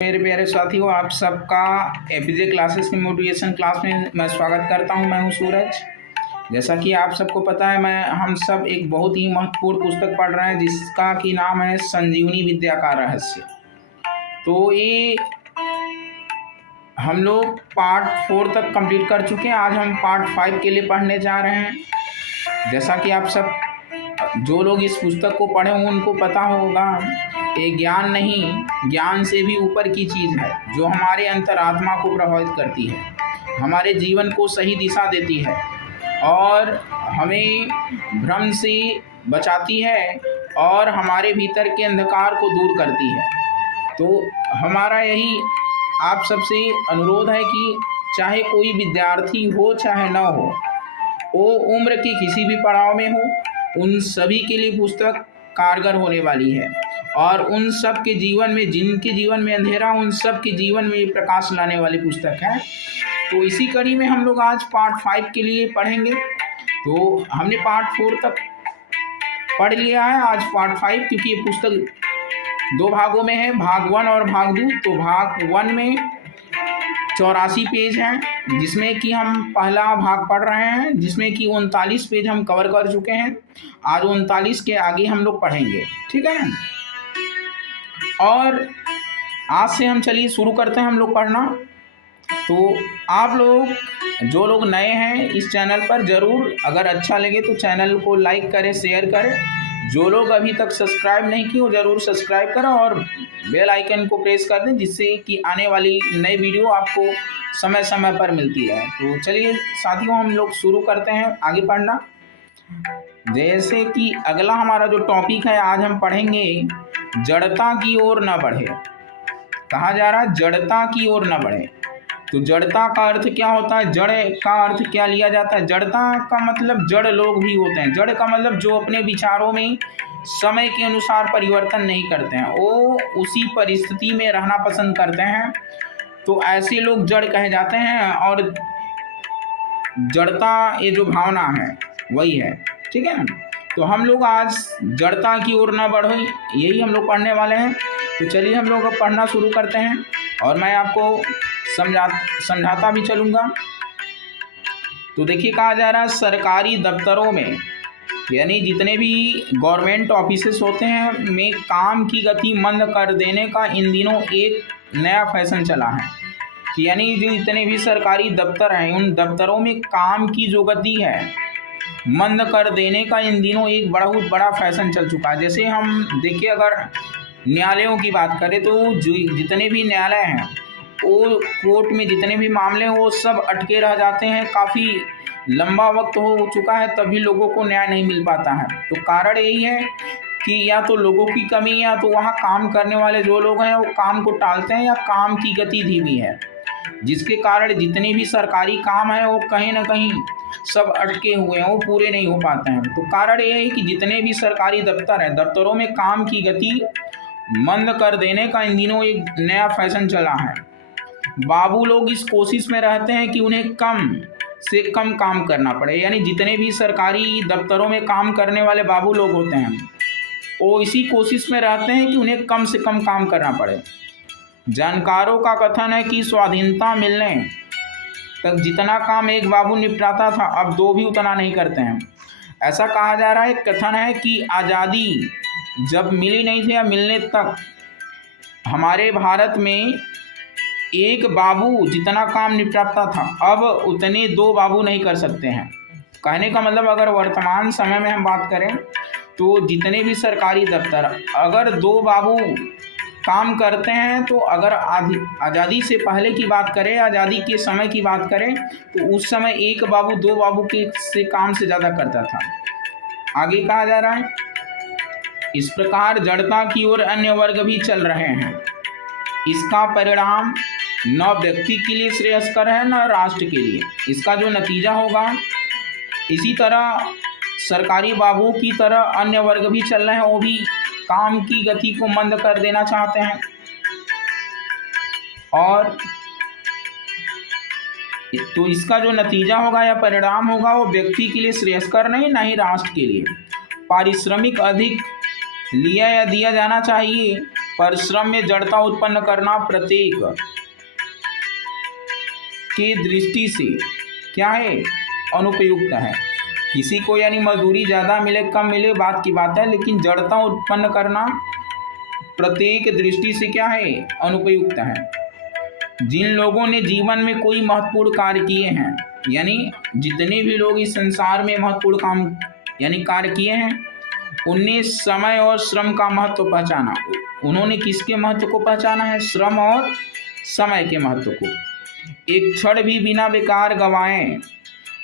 मेरे प्यारे साथियों, आप सबका एपीजे क्लासेस की मोटिवेशन क्लास में मैं स्वागत करता हूं। मैं हूं सूरज। जैसा कि आप सबको पता है, हम सब एक बहुत ही महत्वपूर्ण पुस्तक पढ़ रहे हैं जिसका कि नाम है संजीवनी विद्या का रहस्य। तो ये हम लोग पार्ट 4 तक कंप्लीट कर चुके हैं। आज हम पार्ट 5 के लिए पढ़ने जा रहे हैं। जैसा कि आप सब जो लोग इस पुस्तक को पढ़े हों उनको पता होगा, ये ज्ञान नहीं, ज्ञान से भी ऊपर की चीज़ है जो हमारे अंतरात्मा को प्रभावित करती है, हमारे जीवन को सही दिशा देती है और हमें भ्रम से बचाती है और हमारे भीतर के अंधकार को दूर करती है। तो हमारा यही आप सबसे अनुरोध है कि चाहे कोई विद्यार्थी हो चाहे न हो, वो उम्र के किसी भी पड़ाव में हो, उन सभी के लिए पुस्तक कारगर होने वाली है और उन सब के जीवन में, जिनके जीवन में अंधेरा, उन सब के जीवन में प्रकाश लाने वाली पुस्तक है। तो इसी कड़ी में हम लोग आज पार्ट 5 के लिए पढ़ेंगे। तो हमने पार्ट 4 तक पढ़ लिया है, आज पार्ट 5, क्योंकि ये पुस्तक 2 भागों में है, भाग 1 और भाग 2। तो भाग 1 में 84 पेज हैं, जिसमें कि हम पहला भाग पढ़ रहे हैं, जिसमें कि 39 पेज हम कवर कर चुके हैं। आज 39 के आगे हम लोग पढ़ेंगे, ठीक है। और आज से हम चलिए शुरू करते हैं हम लोग पढ़ना। तो आप लोग जो लोग नए हैं इस चैनल पर, ज़रूर अगर अच्छा लगे तो चैनल को लाइक करें, शेयर करें। जो लोग अभी तक सब्सक्राइब नहीं किए वो ज़रूर सब्सक्राइब करें और बेल आइकन को प्रेस कर दें, जिससे कि आने वाली नई वीडियो आपको समय समय पर मिलती है। तो चलिए साथियों, हम लोग शुरू करते हैं आगे पढ़ना। जैसे कि अगला हमारा जो टॉपिक है, आज हम पढ़ेंगे जड़ता की ओर न बढ़े। कहा जा रहा है जड़ता की ओर न बढ़े। तो जड़ता का अर्थ क्या होता है, जड़ का अर्थ क्या लिया जाता है? जड़ता का मतलब जड़ लोग भी होते हैं। जड़ का मतलब जो अपने विचारों में समय के अनुसार परिवर्तन नहीं करते हैं, वो उसी परिस्थिति में रहना पसंद करते हैं, तो ऐसे लोग जड़ कहे जाते हैं। और जड़ता ये जो भावना है वही है, ठीक है ना। तो हम लोग आज जड़ता की ओर ना बढ़ो, यही हम लोग पढ़ने वाले हैं। तो चलिए हम लोग अब पढ़ना शुरू करते हैं और मैं आपको समझाता भी चलूँगा। तो देखिए, कहा जा रहा है सरकारी दफ्तरों में, यानी जितने भी गवर्नमेंट ऑफिसेस होते हैं में काम की गति मंद कर देने का इन दिनों एक नया फैशन चला है। यानी जो इतने भी सरकारी दफ्तर हैं, उन दफ्तरों में काम की जो गति है मंद कर देने का इन दिनों एक बहुत बड़ा फैशन चल चुका है। जैसे हम देखिए, अगर न्यायालयों की बात करें तो जो जितने भी न्यायालय हैं, वो कोर्ट में जितने भी मामले हैं वो सब अटके रह जाते हैं। काफ़ी लंबा वक्त हो चुका है, तभी लोगों को न्याय नहीं मिल पाता है। तो कारण यही है कि या तो लोगों की कमी, या तो वहाँ काम करने वाले जो लोग हैं वो काम को टालते हैं, या काम की गति धीमी है, जिसके कारण जितने भी सरकारी काम हैं वो कहीं ना कहीं सब अटके हुए हैं, वो पूरे नहीं हो पाते हैं। तो कारण ये है कि जितने भी सरकारी दफ्तर हैं, दफ्तरों में काम की गति मंद कर देने का इन दिनों एक नया फैशन चला है। बाबू लोग इस कोशिश में रहते हैं कि उन्हें कम से कम काम करना पड़े। यानी जितने भी सरकारी दफ्तरों में काम करने वाले बाबू लोग होते हैं, वो इसी कोशिश में रहते हैं कि उन्हें कम से कम काम करना पड़े। जानकारों का कथन है कि स्वाधीनता मिलने तक जितना काम एक बाबू निपटाता था, अब 2 भी उतना नहीं करते हैं। ऐसा कहा जा रहा है, कथन है कि आज़ादी जब मिली नहीं थी या मिलने तक हमारे भारत में एक बाबू जितना काम निपटाता था, अब उतने 2 बाबू नहीं कर सकते हैं। कहने का मतलब, अगर वर्तमान समय में हम बात करें तो जितने भी सरकारी दफ्तर, अगर 2 बाबू काम करते हैं, तो अगर आज़ादी से पहले की बात करें, आज़ादी के समय की बात करें, तो उस समय 1 बाबू 2 बाबू के से काम से ज़्यादा करता था। आगे कहा जा रहा है, इस प्रकार जड़ता की ओर अन्य वर्ग भी चल रहे हैं। इसका परिणाम न व्यक्ति के लिए श्रेयस्कर है न राष्ट्र के लिए। इसका जो नतीजा होगा, इसी तरह सरकारी बाबू की तरह अन्य वर्ग भी चल रहे हैं, वो भी काम की गति को मंद कर देना चाहते हैं। और तो इसका जो नतीजा होगा या परिणाम होगा, वो व्यक्ति के लिए श्रेयस्कर नहीं, ना ही राष्ट्र के लिए। पारिश्रमिक अधिक लिया या दिया जाना चाहिए, परिश्रम में जड़ता उत्पन्न करना प्रत्येक की दृष्टि से क्या है, अनुपयुक्त है। किसी को यानी मजदूरी ज़्यादा मिले कम मिले बात की बात है, लेकिन जड़ता उत्पन्न करना प्रत्येक दृष्टि से क्या है, अनुपयुक्त है। जिन लोगों ने जीवन में कोई महत्वपूर्ण कार्य किए हैं, यानी जितने भी लोग इस संसार में महत्वपूर्ण काम यानी कार्य किए हैं, उनने समय और श्रम का महत्व पहचाना। उन्होंने किसके महत्व को पहचाना है, श्रम और समय के महत्व को। एक क्षण भी बिना बेकार गवाएं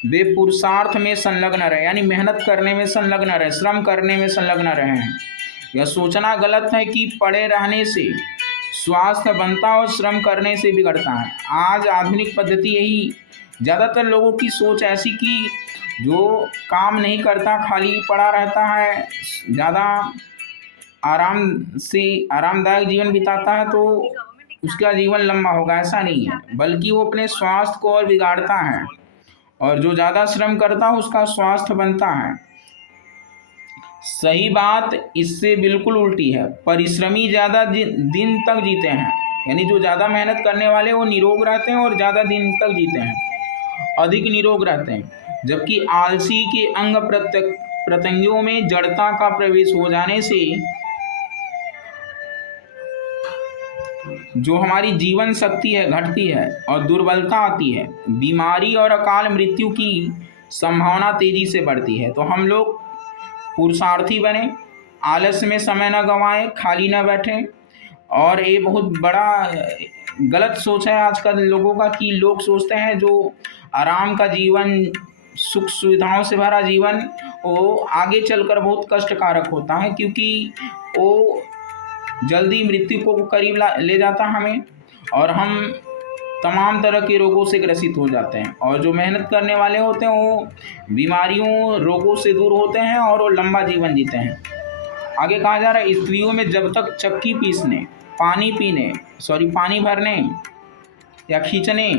वे पुरुषार्थ में संलग्न रहे, यानी मेहनत करने में संलग्न रहे, श्रम करने में संलग्न रहे हैं। यह सोचना गलत है कि पड़े रहने से स्वास्थ्य बनता और श्रम करने से बिगड़ता है। आज आधुनिक पद्धति यही, ज़्यादातर लोगों की सोच ऐसी कि जो काम नहीं करता, खाली पड़ा रहता है, ज़्यादा आरामदायक जीवन बिताता है तो उसका जीवन लंबा होगा। ऐसा नहीं है, बल्कि वो अपने स्वास्थ्य को और बिगाड़ता है, और जो ज़्यादा श्रम करता है उसका स्वास्थ्य बनता है। सही बात इससे बिल्कुल उल्टी है। परिश्रमी ज़्यादा दिन तक जीते हैं, यानी जो ज़्यादा मेहनत करने वाले वो निरोग रहते हैं और ज़्यादा दिन तक जीते हैं, अधिक निरोग रहते हैं। जबकि आलसी के अंग प्रत्यंगों में जड़ता का प्रवेश हो जाने से जो हमारी जीवन शक्ति है घटती है और दुर्बलता आती है। बीमारी और अकाल मृत्यु की संभावना तेजी से बढ़ती है। तो हम लोग पुरुषार्थी बने, आलस में समय न गंवाएं, खाली न बैठें। और ये बहुत बड़ा गलत सोच है आजकल लोगों का कि लोग सोचते हैं जो आराम का जीवन, सुख सुविधाओं से भरा जीवन, वो आगे चलकर बहुत कष्टकारक होता है, क्योंकि वो जल्दी मृत्यु को करीब ले जाता हमें, और हम तमाम तरह के रोगों से ग्रसित हो जाते हैं। और जो मेहनत करने वाले होते हैं वो बीमारियों, रोगों से दूर होते हैं और वो लंबा जीवन जीते हैं। आगे कहा जा रहा है, स्त्रियों में जब तक चक्की पीसने, पानी भरने या खींचने,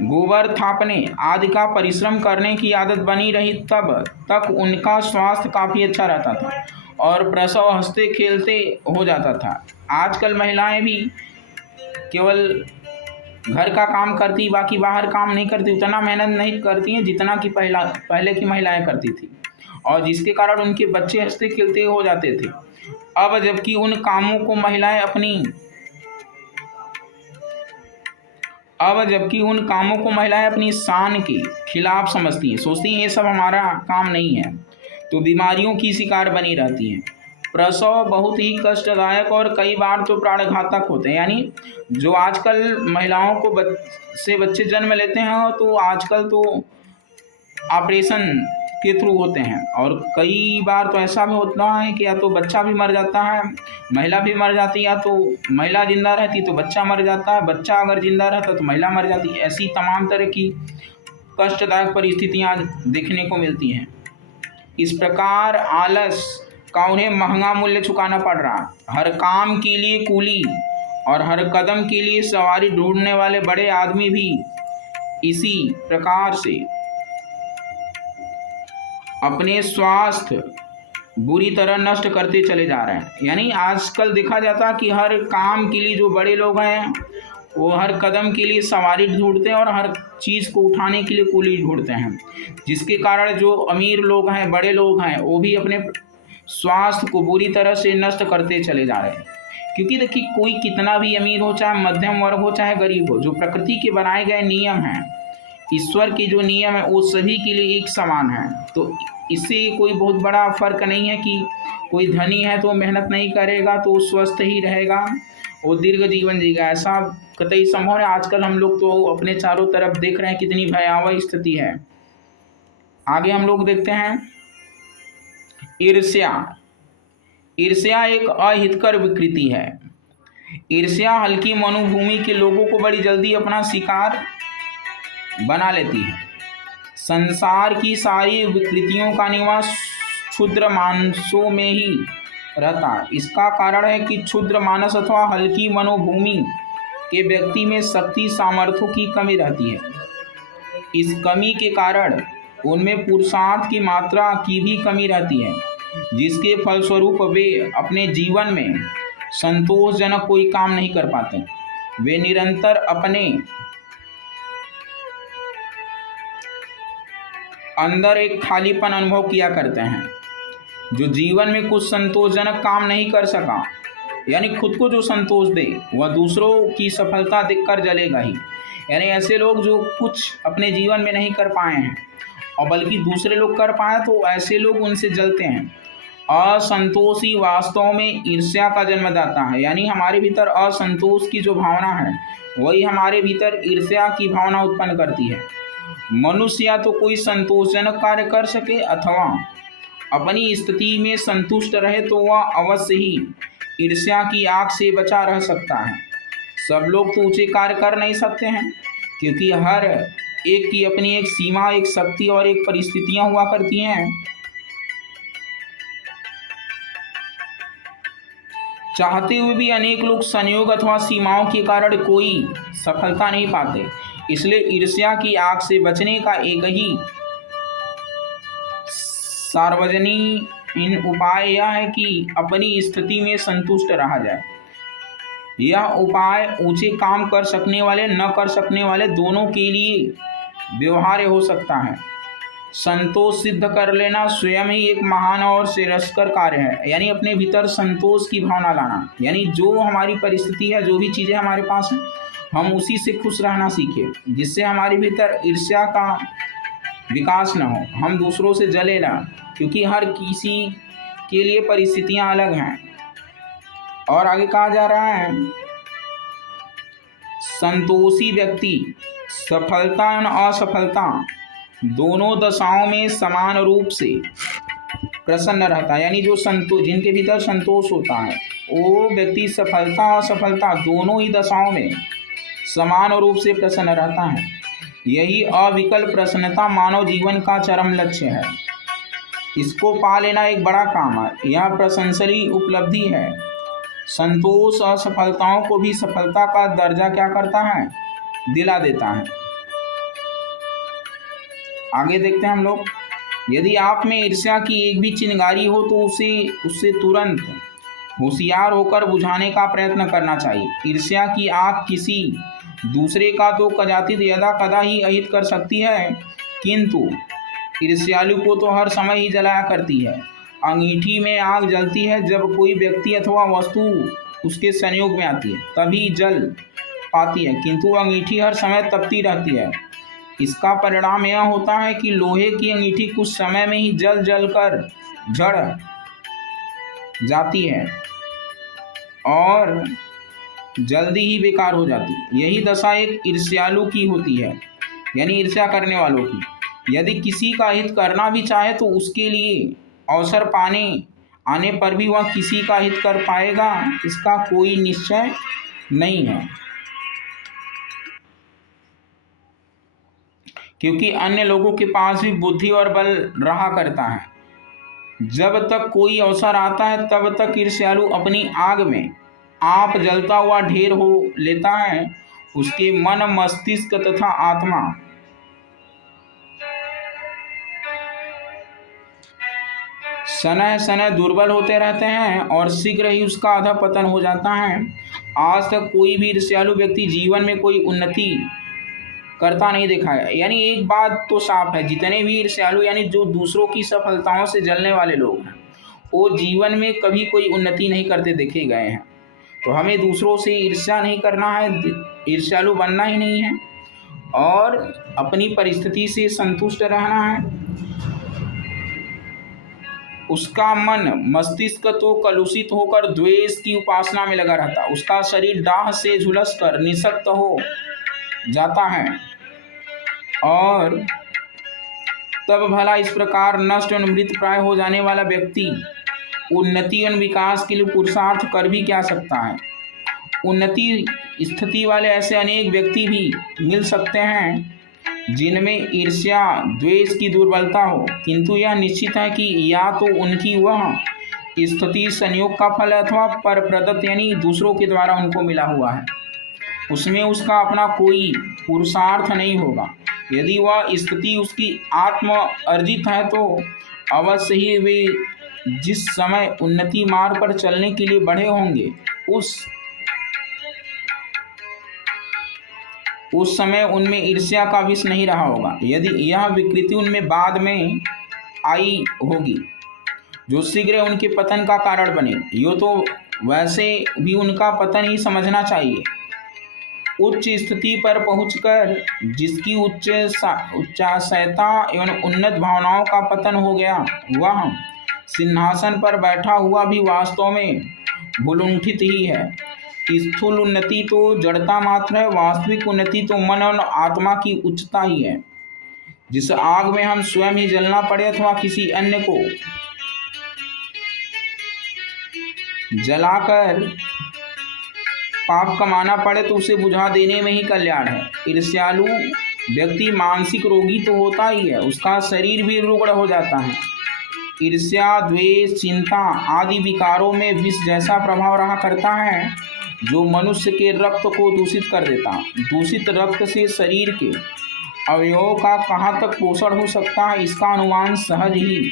गोबर थापने आदि का परिश्रम करने की आदत बनी रही, तब तक उनका स्वास्थ्य काफ़ी अच्छा रहता था और प्रसव हंसते खेलते हो जाता था। आजकल महिलाएं भी केवल घर का काम करती, बाकी बाहर काम नहीं करती, उतना मेहनत नहीं करती हैं जितना कि पहले की महिलाएं करती थी, और जिसके कारण उनके बच्चे हंसते खेलते हो जाते थे। अब जबकि उन कामों को महिलाएं अपनी शान के खिलाफ समझती हैं, सोचती हैं ये सब हमारा काम नहीं है, तो बीमारियों की शिकार बनी रहती हैं। प्रसव बहुत ही कष्टदायक और कई बार तो प्राणघातक होते हैं। यानी जो आजकल महिलाओं को बच्चे जन्म लेते हैं, तो आजकल तो ऑपरेशन के थ्रू होते हैं, और कई बार तो ऐसा भी होता है कि या तो बच्चा भी मर जाता है, महिला भी मर जाती है, या तो महिला जिंदा रहती तो बच्चा मर जाता है, बच्चा अगर जिंदा रहता तो महिला मर जाती है। ऐसी तमाम तरह की कष्टदायक परिस्थितियाँ देखने को मिलती हैं। इस प्रकार आलस का उन्हें महंगा मूल्य चुकाना पड़ रहा। हर काम के लिए कूली और हर कदम के लिए सवारी ढूंढने वाले बड़े आदमी भी इसी प्रकार से अपने स्वास्थ्य बुरी तरह नष्ट करते चले जा रहे हैं। यानी आजकल देखा जाता है कि हर काम के लिए जो बड़े लोग हैं वो हर कदम के लिए सवारी ढूंढते हैं और हर चीज़ को उठाने के लिए कूली ढूंढते हैं, जिसके कारण जो अमीर लोग हैं, बड़े लोग हैं, वो भी अपने स्वास्थ्य को बुरी तरह से नष्ट करते चले जा रहे हैं। क्योंकि देखिए, कोई कितना भी अमीर हो, चाहे मध्यम वर्ग हो, चाहे गरीब हो, जो प्रकृति के बनाए गए नियम हैं, ईश्वर के जो नियम है, वो सभी के लिए एक समान है। तो इससे कोई बहुत बड़ा फर्क नहीं है कि कोई धनी है तो मेहनत नहीं करेगा तो स्वस्थ ही रहेगा, वो दीर्घ जीवन जीगा, ऐसा कतई संभव है। आजकल हम लोग तो अपने चारों तरफ देख रहे हैं कितनी भयावह स्थिति है। आगे हम लोग देखते हैं ईर्ष्या। ईर्ष्या एक अहितकर विकृति है। ईर्ष्या हल्की मनोभूमि के लोगों को बड़ी जल्दी अपना शिकार बना लेती है। संसार की सारी विकृतियों का निवास क्षुद्र मानसों में ही रहता है। इसका कारण है कि क्षुद्र मानस अथवा हल्की मनोभूमि के व्यक्ति में शक्ति सामर्थ्यों की कमी रहती है। इस कमी के कारण उनमें पुरुषार्थ की मात्रा की भी कमी रहती है, जिसके फलस्वरूप वे अपने जीवन में संतोषजनक कोई काम नहीं कर पाते। वे निरंतर अपने अंदर एक खालीपन अनुभव किया करते हैं। जो जीवन में कुछ संतोषजनक काम नहीं कर सका, यानी खुद को जो संतोष दे, वह दूसरों की सफलता देखकर जलेगा ही। यानी ऐसे लोग जो कुछ अपने जीवन में नहीं कर पाए हैं और बल्कि दूसरे लोग कर पाए, तो ऐसे लोग उनसे जलते हैं। असंतोष ही वास्तव में ईर्ष्या का जन्मदाता है। यानी हमारे भीतर असंतोष की जो भावना है, वही हमारे भीतर ईर्ष्या की भावना उत्पन्न करती है। मनुष्य या तो कोई संतोषजनक कार्य कर सके अथवा अपनी स्थिति में संतुष्ट रहे, तो वह अवश्य ही ईर्ष्या की आग से बचा रह सकता है। सब लोग तो ऊंचे कार्य कर नहीं सकते हैं, क्योंकि हर एक की अपनी एक सीमा, एक शक्ति और एक परिस्थितियां हुआ करती हैं। चाहते हुए भी अनेक लोग संयोग अथवा सीमाओं के कारण कोई सफलता नहीं पाते। इसलिए ईर्ष्या की आग से बचने का एक ही सार्वजनीन उपाय यह है कि अपनी स्थिति में संतुष्ट रहा जाए। यह उपाय ऊंचे काम कर सकने वाले, न कर सकने वाले दोनों के लिए व्यवहार्य हो सकता है। संतोष सिद्ध कर लेना स्वयं ही एक महान और श्रेयस्कर कार्य है। यानी अपने भीतर संतोष की भावना लाना, यानी जो हमारी परिस्थिति है, जो भी चीज़ें हमारे पास हैं, हम उसी से खुश रहना सीखें, जिससे हमारे भीतर ईर्ष्या का विकास न हो, हम दूसरों से जले ना, क्योंकि हर किसी के लिए परिस्थितियां अलग हैं। और आगे कहा जा रहा है, संतोषी व्यक्ति सफलता और असफलता दोनों दशाओं में समान रूप से प्रसन्न रहता है। यानी जो जिनके भीतर संतोष होता है, वो व्यक्ति सफलता और असफलता दोनों ही दशाओं में समान रूप से प्रसन्न रहता है। यही अविकल प्रसन्नता मानव जीवन का चरम लक्ष्य है। इसको पा लेना एक बड़ा काम है, यह प्रशंसनीय उपलब्धि है। संतोष असफलताओं को भी सफलता का दर्जा क्या करता है, दिला देता है। आगे देखते हैं हम लोग, यदि आप में ईर्ष्या की एक भी चिंगारी हो तो उससे तुरंत होशियार होकर बुझाने का प्रयत्न करना चाहिए। ईर्ष्या की आग किसी दूसरे का तो कदाचित यदा कदा ही अहित कर सकती है, किंतु ईर्ष्यालु को तो हर समय ही जलाया करती है। अंगीठी में आग जलती है जब कोई व्यक्ति अथवा वस्तु उसके संयोग में आती है, तभी जल पाती है, किंतु अंगीठी हर समय तपती रहती है। इसका परिणाम यह होता है कि लोहे की अंगीठी कुछ समय में ही जल कर जड़ जाती है और जल्दी ही बेकार हो जाती है। यही दशा एक ईर्ष्यालु की होती है, यानी ईर्ष्या करने वालों की। यदि किसी का हित करना भी चाहे तो उसके लिए अवसर आने पर भी वह किसी का हित कर पाएगा, इसका कोई निश्चय नहीं है, क्योंकि अन्य लोगों के पास भी बुद्धि और बल रहा करता है। जब तक कोई अवसर आता है तब तक ईर्ष्यालु अपनी आग में आप जलता हुआ ढेर हो लेता है। उसके मन, मस्तिष्क तथा आत्मा समय समय दुर्बल होते रहते हैं और शीघ्र ही उसका अधःपतन हो जाता है। आज तक कोई भी ईर्ष्यालु व्यक्ति जीवन में कोई उन्नति करता नहीं देखा है। यानी एक बात तो साफ है, जितने भी ईर्ष्यालु यानी जो दूसरों की सफलताओं से जलने वाले लोग हैं, वो जीवन में कभी कोई उन्नति नहीं करते देखे गए हैं। तो हमें दूसरों से ईर्ष्या नहीं करना है, ईर्ष्यालु बनना ही नहीं है और अपनी परिस्थिति से संतुष्ट रहना है। उसका मन, मस्तिष्क तो कलुषित होकर द्वेष की उपासना में लगा रहता, उसका शरीर दाह से झुलस कर निशक्त हो जाता है और तब भला इस प्रकार नष्ट और मृत प्राय हो जाने वाला व्यक्ति उन्नति और विकास के लिए पुरुषार्थ कर भी क्या सकता है। उन्नति स्थिति वाले ऐसे अनेक व्यक्ति भी मिल सकते हैं जिनमें ईर्ष्या, द्वेष की दुर्बलता हो, किंतु यह निश्चित है कि या तो उनकी वह स्थिति संयोग का फल अथवा पर प्रदत्त यानी दूसरों के द्वारा उनको मिला हुआ है, उसमें उसका अपना कोई पुरुषार्थ नहीं होगा। यदि वह स्थिति उसकी आत्म अर्जित है तो अवश्य ही वे जिस समय उन्नति मार्ग पर चलने के लिए बढ़े होंगे उस समय उनमें ईर्ष्या का विष नहीं रहा होगा। यदि यह विकृति उनमें बाद में आई होगी जो शीघ्र उनके पतन का कारण बने, यो तो वैसे भी उनका पतन ही समझना चाहिए। उच्च स्थिति पर पहुंचकर जिसकी उच्चाशयता एवं उन्नत भावनाओं का पतन हो गया, वह सिंहासन पर बैठा हुआ भी वास्तव में भूलुंठित ही है। स्थूल उन्नति तो जड़ता मात्र है, वास्तविक उन्नति तो मन और आत्मा की उच्चता ही है। जिस आग में हम स्वयं ही जलना पड़े अथवा किसी अन्य को जलाकर पाप कमाना पड़े तो उसे बुझा देने में ही कल्याण है। ईर्ष्यालु व्यक्ति मानसिक रोगी तो होता ही है, उसका शरीर भी रुग्ण हो जाता है। ईर्ष्या, द्वेष, चिंता आदि विकारों में विष जैसा प्रभाव रहा करता है जो मनुष्य के रक्त को दूषित कर देता। दूषित रक्त से शरीर के अवयवों का कहाँ तक पोषण हो सकता है, इसका अनुमान सहज ही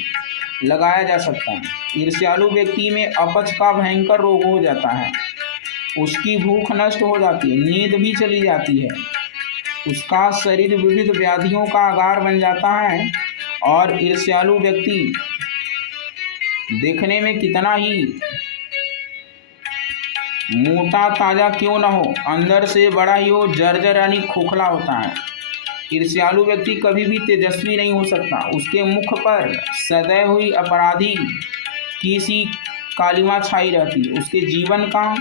लगाया जा सकता है। ईर्ष्यालु व्यक्ति में अपच का भयंकर रोग हो जाता है, उसकी भूख नष्ट हो जाती है, नींद भी चली जाती है, उसका शरीर विविध व्याधियों का आगार बन जाता है। और ईर्ष्यालु व्यक्ति देखने में कितना ही मोटा ताजा क्यों न हो, अंदर से बड़ा ही हो जर्जर यानी खोखला होता है। ईर्ष्यालु व्यक्ति कभी भी तेजस्वी नहीं हो सकता, उसके मुख पर सदैव हुई अपराधी की सी कालिमा छाई रहती। उसके जीवन का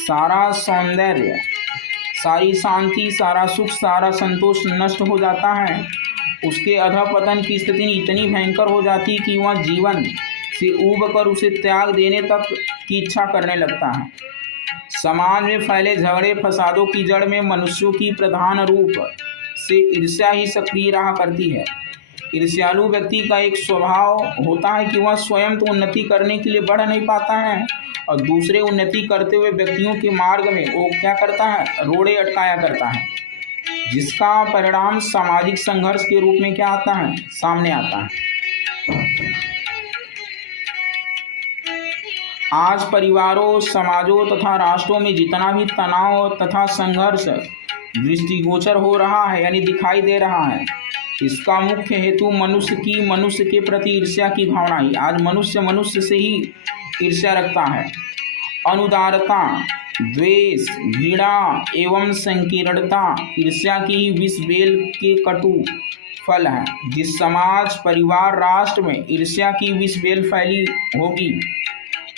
सारा सौंदर्य, सारी शांति, सारा सुख, सारा संतोष नष्ट हो जाता है। उसके अधःपतन की स्थिति इतनी भयंकर हो जाती कि वह जीवन से ऊब कर उसे त्याग देने तक की इच्छा करने लगता है। समाज में फैले झगड़े फसादों की जड़ में मनुष्यों की प्रधान रूप से ईर्ष्या ही सक्रिय रहा करती है। ईर्ष्यालु व्यक्ति का एक स्वभाव होता है कि वह स्वयं तो उन्नति करने के लिए बढ़ नहीं पाता है और दूसरे उन्नति करते हुए व्यक्तियों के मार्ग में वो क्या करता है, रोड़े अटकाया करता है, जिसका परिणाम सामाजिक संघर्ष के रूप में क्या आता है, सामने आता है। आज परिवारों, समाजों तथा राष्ट्रों में जितना भी तनाव तथा संघर्ष दृष्टिगोचर हो रहा है यानी दिखाई दे रहा है, इसका मुख्य हेतु मनुष्य के प्रति ईर्ष्या की भावना ही। आज मनुष्य से ही ईर्ष्या रखता है। अनुदारता, द्वेष, घृणा एवं संकीर्णता ईर्ष्या की ही विष बेल के कटु फल है। जिस समाज, परिवार, राष्ट्र में ईर्ष्या की विष बेल फैली होगी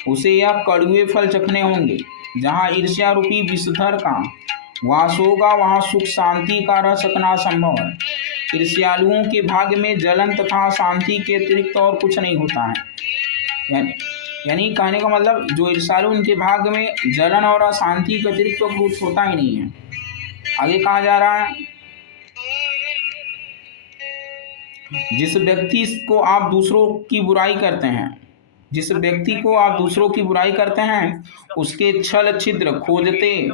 उसे यह कड़वे फल चखने होंगे। जहाँ ईर्ष्या रूपी विषधर का वास होगा वहाँ सुख शांति का रह सकना संभव है। ईर्ष्यालुओं के भाग्य में जलन तथा शांति के अतिरिक्त और कुछ नहीं होता है। यानी कहने का मतलब जो ईर्ष्यालु उनके भाग्य में जलन और अशांति के अतिरिक्त तो कुछ होता ही नहीं है। आगे कहा जा रहा है, जिस व्यक्ति को आप दूसरों की बुराई करते हैं उसके छल छिद्र खोजते,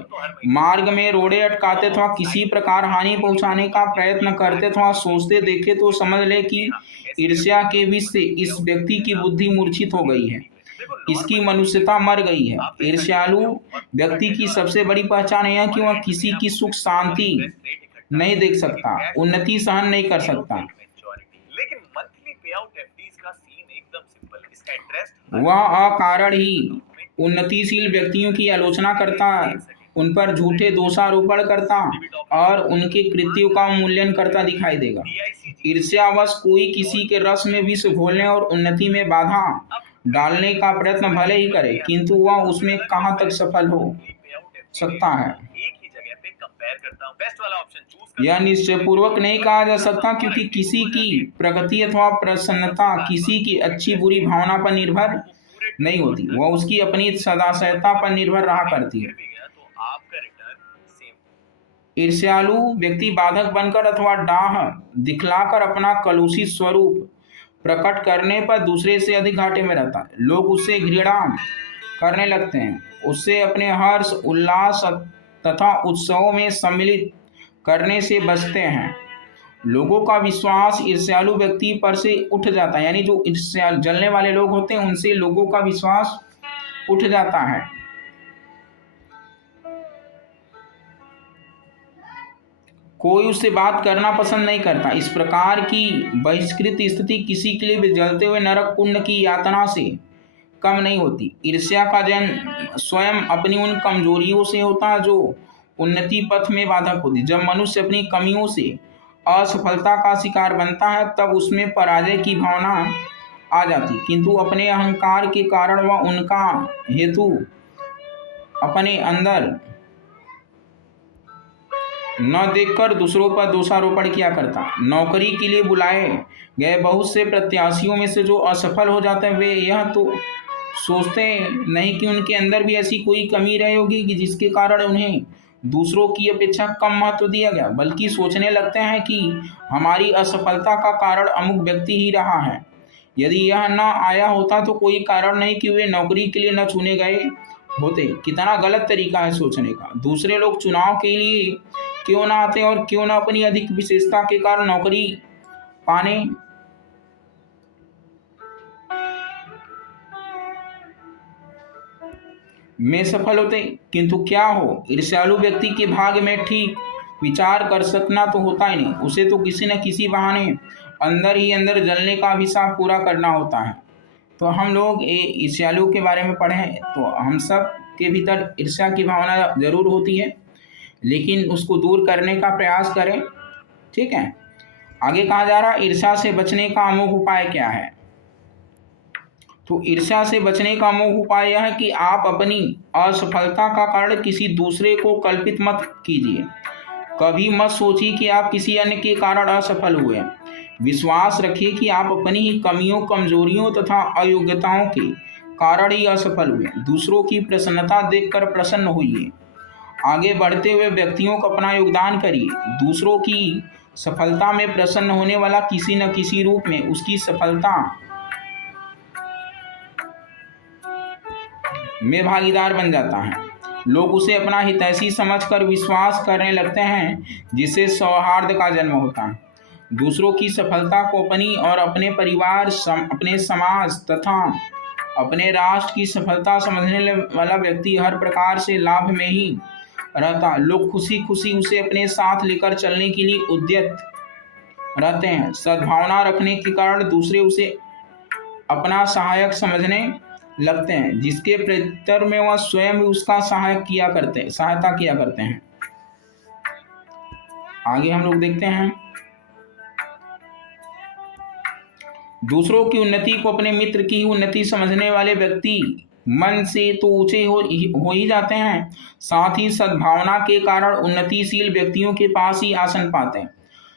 मार्ग में रोड़े अटकाते अथवा किसी प्रकार हानि पहुंचाने का प्रयत्न करते अथवा सोचते देखे तो समझ ले कि ईर्ष्या के विष से इस व्यक्ति की बुद्धि मूर्छित हो गई है, इसकी मनुष्यता मर गई है। ईर्ष्यालु व्यक्ति की सबसे बड़ी पहचान यह है कि वह किसी की सुख शांति नहीं देख सकता, उन्नति सहन नहीं कर सकता। वह अकारण ही उन्नतिशील व्यक्तियों की आलोचना करता है, उन पर झूठे दोषारोपण करता और उनके कृत्यों का मूल्यांकन करता दिखाई देगा। ईर्ष्यावश कोई किसी के रस में विष घोलने और उन्नति में बाधा डालने का प्रयत्न भले ही करे, किंतु वह उसमें कहाँ तक सफल हो सकता है यह निश्चयपूर्वक नहीं कहा जा सकता, क्योंकि किसी की प्रगति अथवा प्रसन्नता किसी की अच्छी बुरी भावना पर निर्भर नहीं होती, वह उसकी अपनी सदाशयता पर निर्भर रहा करती है। ईर्ष्यालु व्यक्ति बाधक बनकर अथवा डाह दिखलाकर अपना कलुषित स्वरूप प्रकट करने पर दूसरे से अधिक घाटे में रहता है। लोग उससे घृणा करने लगते हैं, उससे अपने हर्ष, उल्लास तथा उत्सवों में सम्मिलित करने से बचते हैं लोगों का विश्वास ईर्ष्यालु व्यक्ति पर से उठ जाता है, यानी जो ईर्ष्या जलने वाले लोग होते हैं उनसे लोगों का विश्वास उठ जाता है। कोई उससे बात करना पसंद नहीं करता। इस प्रकार की बहिष्कृत स्थिति किसी के लिए भी जलते हुए नरक कुंड की यातना से कम नहीं होती। ईर्ष्या का जन्म स्वयं अपनी उन कमजोरियों से होता है जो उन्नति पथ में बाधक होती। जब मनुष्य अपनी कमियों से असफलता का शिकार बनता है तब उसमें पराजय की भावना आ जाती, किंतु अपने अहंकार के कारण वह उनका हेतु अपने अंदर न देखकर दूसरों पर दोषारोपण किया करता। नौकरी के लिए बुलाए गए बहुत से प्रत्याशियों में से जो असफल हो जाते हैं वे यह तो सोचते नहीं कि उनके अंदर भी ऐसी कोई कमी रही होगी कि जिसके कारण उन्हें दूसरों की अपेक्षा कम महत्व दिया गया, बल्कि सोचने लगते हैं कि हमारी असफलता का कारण अमुक व्यक्ति ही रहा है। यदि यह न आया होता तो कोई कारण नहीं कि वे नौकरी के लिए न चुने गए होते। कितना गलत तरीका है सोचने का। दूसरे लोग चुनाव के लिए क्यों ना आते और क्यों ना अपनी अधिक विशेषता के कारण नौकरी पाने में सफल होते, किंतु क्या हो, ईर्ष्यालु व्यक्ति के भाग्य में ठीक विचार कर सकना तो होता ही नहीं। उसे तो किसी न किसी बहाने अंदर ही अंदर जलने का अभिशाप पूरा करना होता है। तो हम लोग ये ईर्ष्यालु के बारे में पढ़ें तो हम सब के भीतर ईर्ष्या की भावना जरूर होती है, लेकिन उसको दूर करने का प्रयास करें। ठीक है, आगे कहा जा रहा है ईर्ष्या से बचने का अमोघ उपाय क्या है। तो ईर्ष्या से बचने का अमोघ उपाय यह है कि आप अपनी असफलता का कारण किसी दूसरे को कल्पित मत कीजिए। कभी मत सोचिए कि आप किसी अन्य के कारण असफल हुए। विश्वास रखिए कि आप अपनी ही कमियों, कमजोरियों तथा अयोग्यताओं के कारण ही असफल हुए। दूसरों की प्रसन्नता देखकर प्रसन्न होइए। आगे बढ़ते हुए व्यक्तियों को अपना योगदान करिए। दूसरों की सफलता में प्रसन्न होने वाला किसी न किसी रूप में उसकी सफलता में भागीदार बन जाता है। लोग उसे अपना हितैषी समझकर विश्वास करने लगते हैं, जिससे सौहार्द का जन्म होता है। दूसरों की सफलता को अपनी और अपने परिवार, अपने समाज तथा अपने राष्ट्र की सफलता समझने वाला व्यक्ति हर प्रकार से लाभ में ही रहता। लोग खुशी खुशी उसे अपने साथ लेकर चलने के लिए उद्यत रहते हैं। सद्भावना रखने के कारण दूसरे उसे अपना सहायक समझने लगते हैं, जिसके प्रत्युत्तर में वह स्वयं भी उसका सहायता किया करते हैं। आगे हम लोग देखते हैं दूसरों की उन्नति को अपने मित्र की उन्नति समझने वाले व्यक्ति मन से तो ऊंचे हो ही जाते हैं, साथ ही सद्भावना के कारण उन्नतिशील व्यक्तियों के पास ही आसन पाते हैं।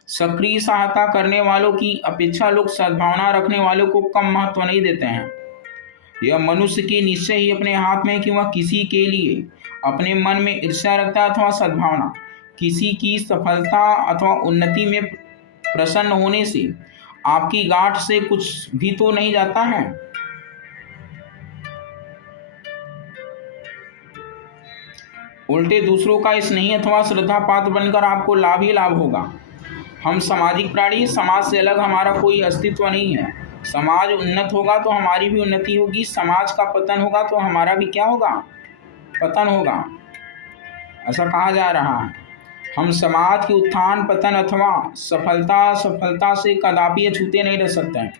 सक्रिय सहायता करने वालों की अपेक्षा लोग सद्भावना रखने वालों को कम महत्व नहीं देते हैं। यह मनुष्य की निश्चय ही अपने हाथ में कि वह किसी के लिए अपने मन में ईर्ष्या रखता है अथवा सद्भावना। किसी की सफलता अथवा उन्नति में प्रसन्न होने से आपकी गांठ से कुछ भी तो नहीं जाता है। उल्टे दूसरों का स्नेही अथवा श्रद्धा पात्र बनकर आपको लाभ ही लाभ होगा। हम सामाजिक प्राणी, समाज से अलग हमारा कोई अस्तित्व नहीं है। समाज उन्नत होगा तो हमारी भी उन्नति होगी, समाज का पतन होगा तो हमारा भी क्या होगा, पतन होगा, ऐसा कहा जा रहा है। हम समाज के उत्थान पतन अथवा सफलता से कदापि अछूते नहीं रह सकते हैं।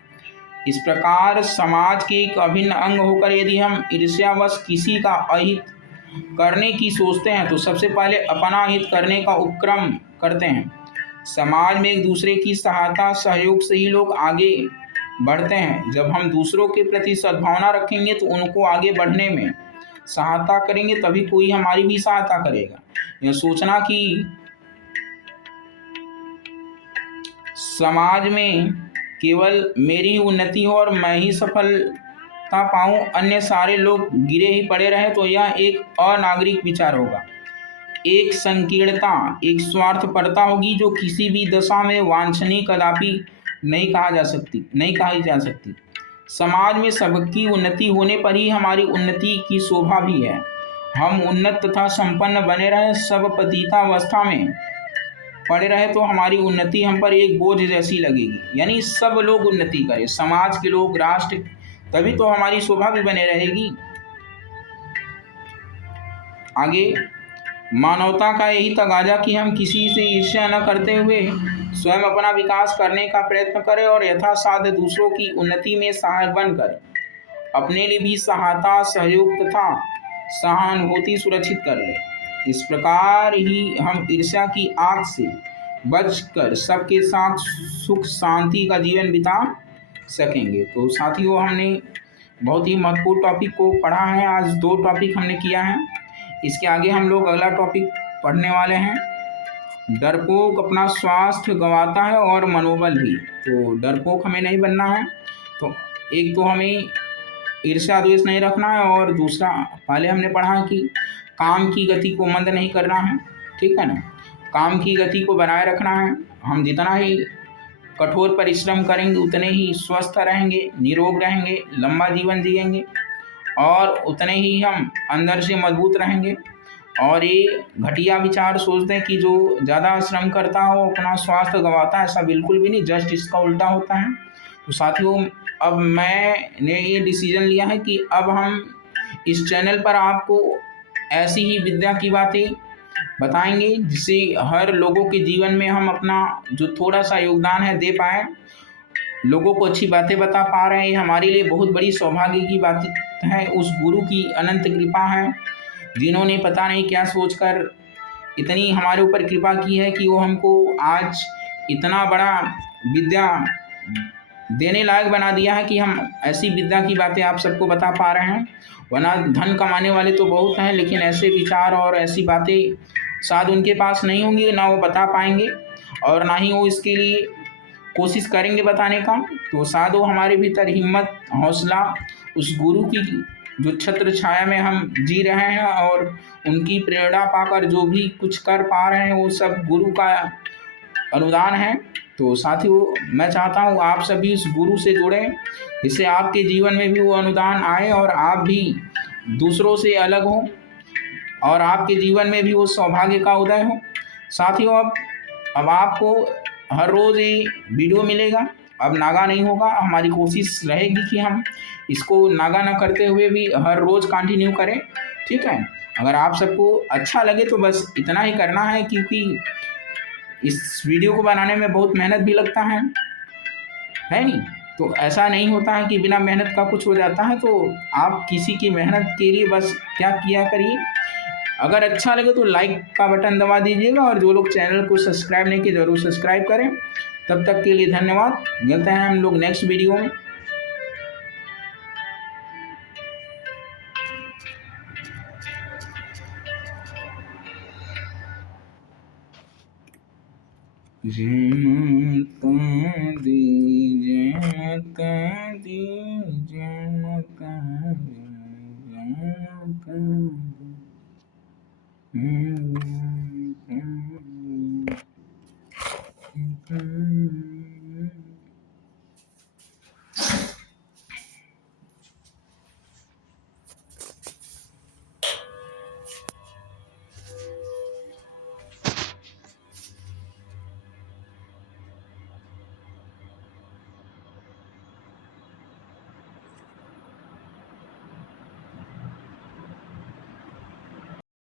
इस प्रकार समाज के एक अभिन्न अंग होकर यदि हम ईर्ष्यावश किसी का अहित करने की सोचते हैं तो सबसे पहले अपना हित करने का उपक्रम करते हैं। समाज में एक दूसरे की सहायता सहयोग से ही लोग आगे बढ़ते हैं। जब हम दूसरों के प्रति सद्भावना रखेंगे तो उनको आगे बढ़ने में सहायता करेंगे, तभी कोई हमारी भी सहायता करेगा। यह सोचना कि समाज में केवल मेरी उन्नति हो और मैं ही सफलता पाऊं, अन्य सारे लोग गिरे ही पड़े रहे, तो यह एक अनागरिक विचार होगा। एक संकीर्णता, एक स्वार्थपरता होगी जो किसी भी दशा में वांछनीय कदापि नहीं कही जा सकती। समाज में सबकी उन्नति होने पर ही हमारी उन्नति की शोभा भी है। हम उन्नत तथा संपन्न बने रहे, सब पतितावस्था में पड़े रहे तो हमारी उन्नति हम पर एक बोझ जैसी लगेगी। यानी सब लोग उन्नति करें, समाज के लोग, राष्ट्र, तभी तो हमारी शोभा भी बने रहेगी। आगे, मानवता का यही तगाजा कि हम किसी से ईर्ष्या न करते हुए स्वयं अपना विकास करने का प्रयत्न करें और यथासाध्य दूसरों की उन्नति में सहायक बनकर अपने लिए भी सहायता, सहयोग तथा सहानुभूति सुरक्षित कर लें। इस प्रकार ही हम ईर्ष्या की आग से बचकर सबके साथ सुख शांति का जीवन बिता सकेंगे। तो साथियों, हमने बहुत ही महत्वपूर्ण टॉपिक को पढ़ा है। आज 2 टॉपिक हमने किया है। इसके आगे हम लोग अगला टॉपिक पढ़ने वाले हैं। डरपोक अपना स्वास्थ्य गंवाता है और मनोबल भी। तो डरपोक हमें नहीं बनना है। तो एक तो हमें ईर्ष्या द्वेष नहीं रखना है, और दूसरा पहले हमने पढ़ा कि काम की गति को मंद नहीं करना है, ठीक है ना। काम की गति को बनाए रखना है। हम जितना ही कठोर परिश्रम करेंगे उतने ही स्वस्थ रहेंगे, निरोग रहेंगे, लंबा जीवन जिएंगे, और उतने ही हम अंदर से मजबूत रहेंगे। और ये घटिया विचार सोचते हैं कि जो ज़्यादा श्रम करता हो अपना स्वास्थ्य गंवाता है, ऐसा बिल्कुल भी नहीं, जस्ट इसका उल्टा होता है। तो साथियों, अब मैंने ये डिसीजन लिया है कि अब हम इस चैनल पर आपको ऐसी ही विद्या की बातें बताएंगे जिससे हर लोगों के जीवन में हम अपना जो थोड़ा सा योगदान है दे पाएँ, लोगों को अच्छी बातें बता पा रहे हैं। ये हमारे लिए बहुत बड़ी सौभाग्य की बात है। उस गुरु की अनंत कृपा है जिन्होंने पता नहीं क्या सोचकर इतनी हमारे ऊपर कृपा की है कि वो हमको आज इतना बड़ा विद्या देने लायक बना दिया है कि हम ऐसी विद्या की बातें आप सबको बता पा रहे हैं। वरना धन कमाने वाले तो बहुत हैं, लेकिन ऐसे विचार और ऐसी बातें शायद उनके पास नहीं होंगी, ना वो बता पाएंगे और ना ही वो इसके लिए कोशिश करेंगे बताने का। तो शायद वो हमारे भीतर हिम्मत, हौसला, उस गुरु की जो छत्र छाया में हम जी रहे हैं और उनकी प्रेरणा पाकर जो भी कुछ कर पा रहे हैं वो सब गुरु का अनुदान है। तो साथियों, मैं चाहता हूँ आप सभी इस गुरु से जुड़ें, जिससे आपके जीवन में भी वो अनुदान आए और आप भी दूसरों से अलग हों और आपके जीवन में भी वो सौभाग्य का उदय हो। साथियों, अब आपको हर रोज़ ये वीडियो मिलेगा। अब नागा नहीं होगा। हमारी कोशिश रहेगी कि हम इसको नागा ना करते हुए भी हर रोज़ कंटिन्यू करें, ठीक है। अगर आप सबको अच्छा लगे तो बस इतना ही करना है, क्योंकि इस वीडियो को बनाने में बहुत मेहनत भी लगता है नहीं। तो ऐसा नहीं होता है कि बिना मेहनत का कुछ हो जाता है। तो आप किसी की मेहनत के लिए बस क्या किया करिए, अगर अच्छा लगे तो लाइक का बटन दबा दीजिएगा, और जो लोग चैनल को सब्सक्राइब नहीं किए ज़रूर सब्सक्राइब करें। तब तक के लिए धन्यवाद। मिलते हैं हम लोग नेक्स्ट वीडियो में। जय माता दी, जय माता दी, जय माता दी, जय माता दी।